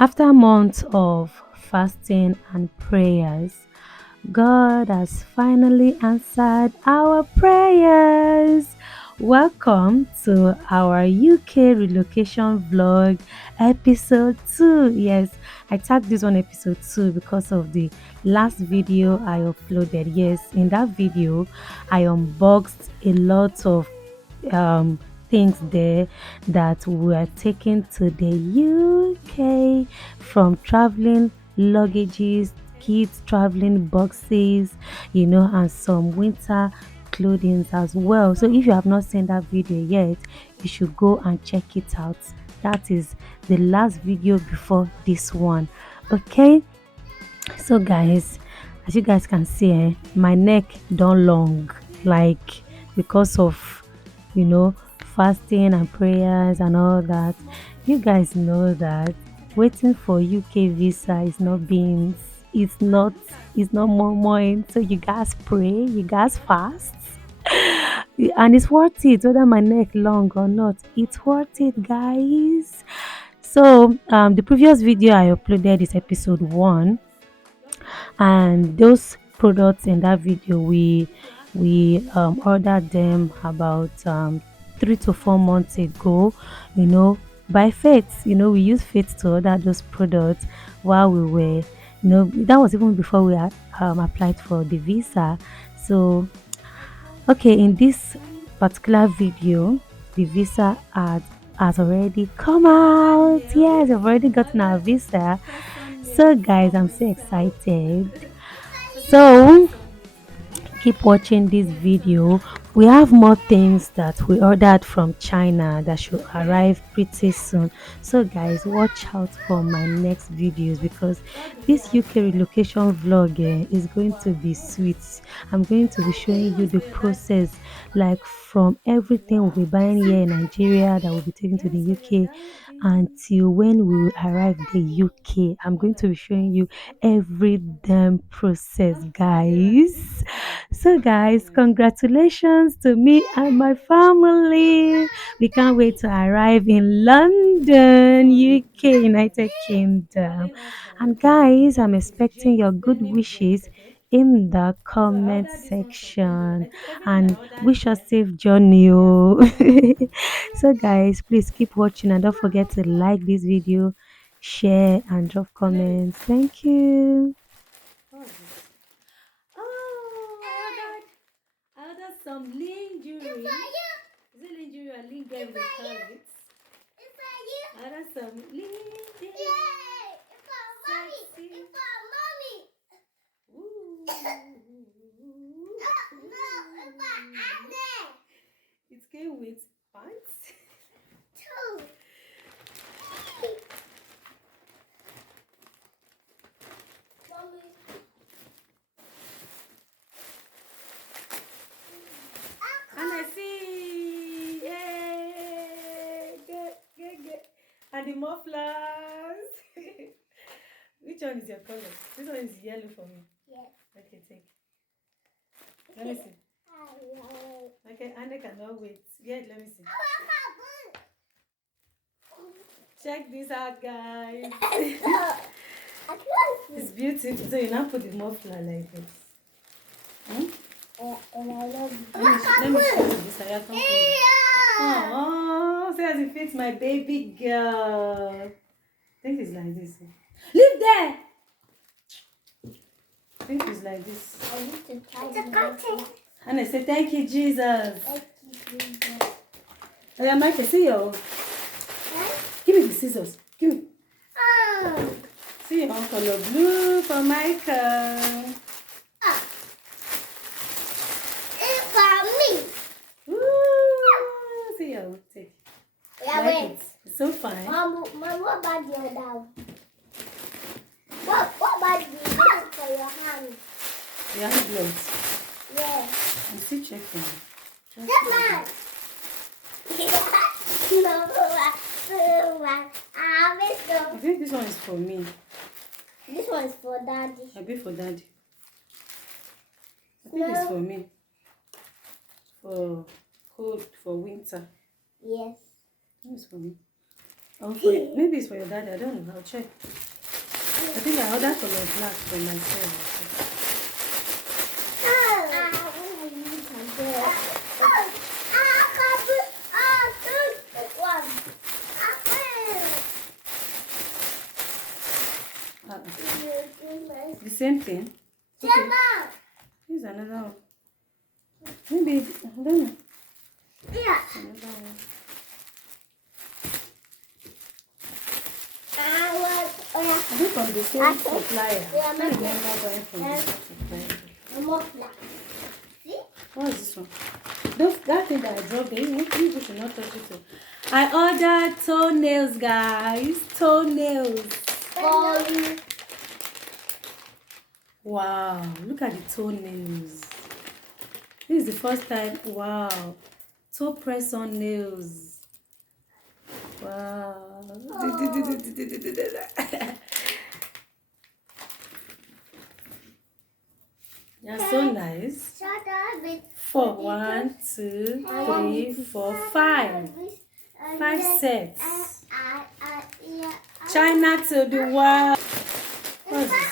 After months of fasting and prayers, God has finally answered our prayers. Welcome to our UK relocation vlog episode 2. Yes, I tagged this one episode 2 because of the last video I uploaded. Yes, in that video, I unboxed a lot of um things there that were taken to the UK, from traveling luggages, kids traveling boxes, and some winter clothing as well. So if you have not seen that video yet, you should go and check it out. That is the last video before this one. Okay, so guys, as you guys can see, my neck don't long, like, because of fasting and prayers and all that. You guys know that waiting for UK visa is not being, it's not more, so you guys pray, you guys fast, and it's worth it whether my neck long or not. It's worth it, guys. So the previous video I uploaded is episode 1, and those products in that video, we ordered them about 3 to 4 months ago, by faith. We used faith to order those products while we were, that was even before we had applied for the visa. So okay, in this particular video, the visa has already come out. Yes, I've already gotten our visa. So guys, I'm so excited. So keep watching this video. We have more things that we ordered from China that should arrive pretty soon. So guys, watch out for my next videos, because this UK relocation vlog is going to be sweet. I'm going to be showing you the process, like from everything we'll be buying here in Nigeria that will be taken to the UK until when we will arrive the UK. I'm going to be showing you every damn process, guys. So guys, congratulations to me and my family. We can't wait to arrive in London, UK, United Kingdom. And guys, I'm expecting your good wishes in the comment section, and wish us safe journey. Oh. So guys, please keep watching, and don't forget to like this video, share, and drop comments. Thank you. Oh, I ordered some lingerie. Is it lingerie or lingerie they call it? I ordered some lingerie. It's for mommy. It's for mommy. Ooh. No, it's for Anne. It came with pants. Two. Mommy. And I see, yay, get. And the mufflers. Which one is your color? This one is yellow for me. Yes. Okay, take. Let me see. Okay, Anna cannot wait. Yeah, let me see. Check this out, guys. It's beautiful. So you now put the muffler like this. Hmm? And I love you. Let me show you this. I can't. Oh, see as it fits my baby girl. I think it's like this. Leave there. I think it's like this. I need to try it. And I say, thank you, Jesus. Thank you, Jesus. Oh, yeah, Michael, see your. Give me the scissors. Give me. Oh. See your color blue for Michael. It's for me. Ooh, see your take. Yeah, Like wait. it. It's so fine. Mom, what about your down? What about the this for your hand? Your hand gloves. Yeah. I'm still checking. That's mine. I think this one is for me. This one is for daddy. I be for daddy. I think it's for me. For cold, for winter. Yes. It's for me. Oh, maybe it's for your daddy. I don't know. I'll check. I think I ordered color black for myself. The same thing. Okay. Here's another one. Maybe I don't know. Yeah. Another one. I think from the same supplier. I can't remember buying from the same supplier. See? What is this one? That thing that I dropped there, you people should not touch it. I ordered toenails, guys. Toenails. Wow, look at the toenails. This is the first time. Wow. Toe press on nails. Wow. They're so nice. 4, 1, 2, 3, 4, 5. 5 sets. China to the world. What is this?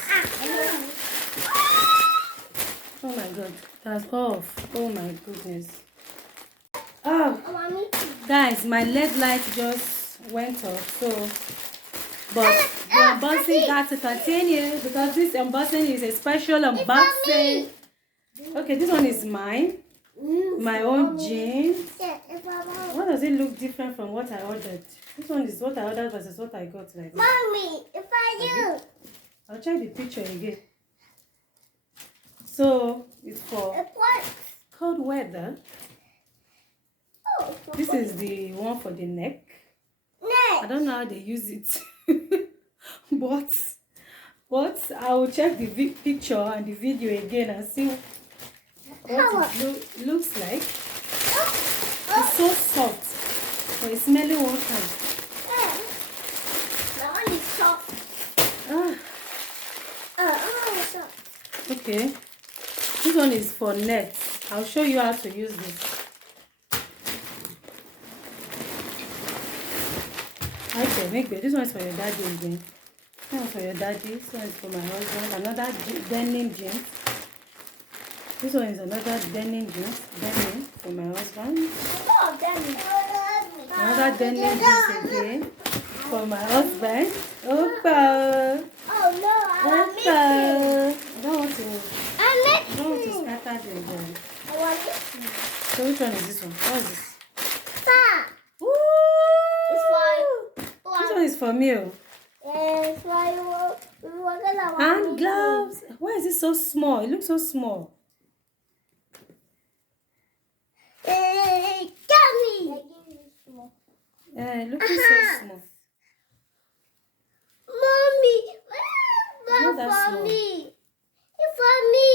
Oh my god, that's off. Oh my goodness. Oh, guys, my LED light just went off. So, but the unboxing got to continue because this unboxing is a special unboxing. Okay, this one is mine. My own jeans. Why does it look different from what I ordered? This one is what I ordered versus what I got like this. Mommy, if I do. I'll check the picture again. So it's for cold weather. This is the one for the neck. I don't know how they use it. but I will check the picture and the video again and see what it looks like. It's so soft. But it's smelling one time. That one is soft. Okay. This one is for net. I'll show you how to use this. Okay, make it. This one is for your daddy again. This one is for your daddy. This one is for my husband. Another denim jeans. This one is another denim jeans. Denim for my husband. Another denim jeans again for my husband. Opa. Oh no, Opa. I don't want to scatter the ball. I want this. So which one is this one? What is this? Ooh. This one is for me. It's for you. And gloves. Why is it so small? It looks so small. It looks so small. Mommy, Not that for small. me. It's for me.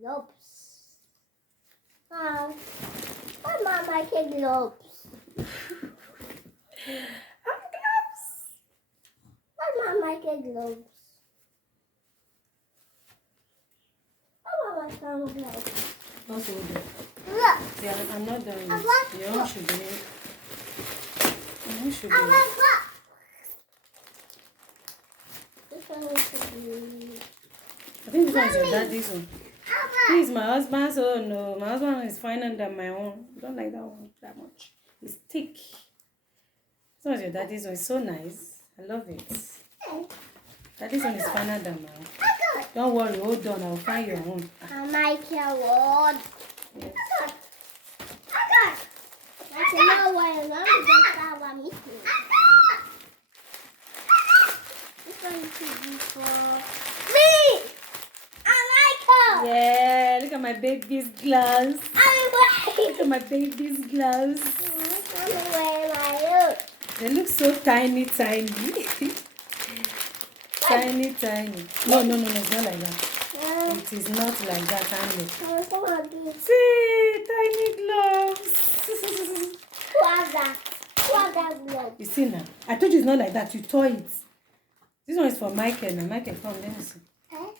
Globes. Why Mama get globes? Why Mama get globes? Why Mama can't globes? Don't hold it. Look. Yeah, I'm not done I yet. want Your own should be. Your own should I be. want what? This one is to be. I think this one is your daddy's one. I This is my husband's. Oh no, my husband is finer than my own. I don't like that one that much. It's thick. This one is your daddy's one. It's so nice. I love it. Daddy's one is finer than my own. Don't worry, hold on. I'll find your own. I might get one. Yes. I don't know why I'm going to that one. This one should be for me. I like her. Yeah, look at my baby's gloves. Look at my baby's gloves. I'm wearing my look. They look so tiny, tiny. Tiny, tiny. No, it's not like that. It is not like that, Annie. See, tiny gloves. Who has that? Who has that glove? You see now? I told you it's not like that. You tore it. This one is for Michael. Now, Michael, come, let me see. How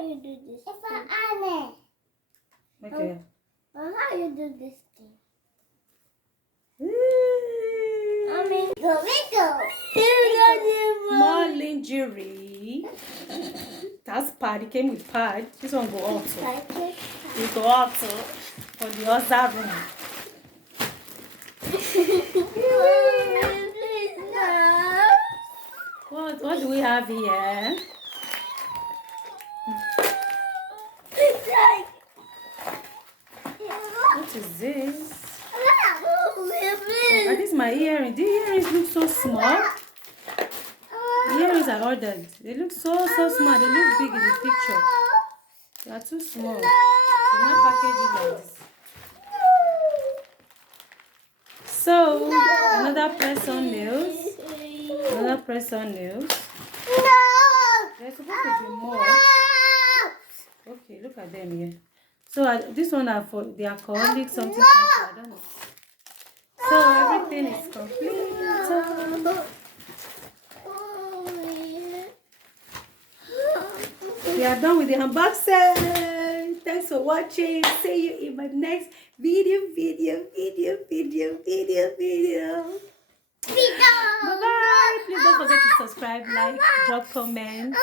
you do this? It's for Annie. Michael. How you do this thing? More lingerie. That's pad. It came with pad. This one go also. It go also for the other room. What do we have here? What is this? Oh, this is my earring. The earrings look so small. The earrings I ordered. They look so small. They look big in the picture. They are too small. They not package it like this. So another press on nails. Another press on nails. There's supposed to be more. Okay, look at them here. So this one are for the alcoholic something. I don't know. So everything is complete. We are done with the unboxing. Thanks for watching. See you in my next video. Bye bye. Please don't forget to subscribe, like, drop comments.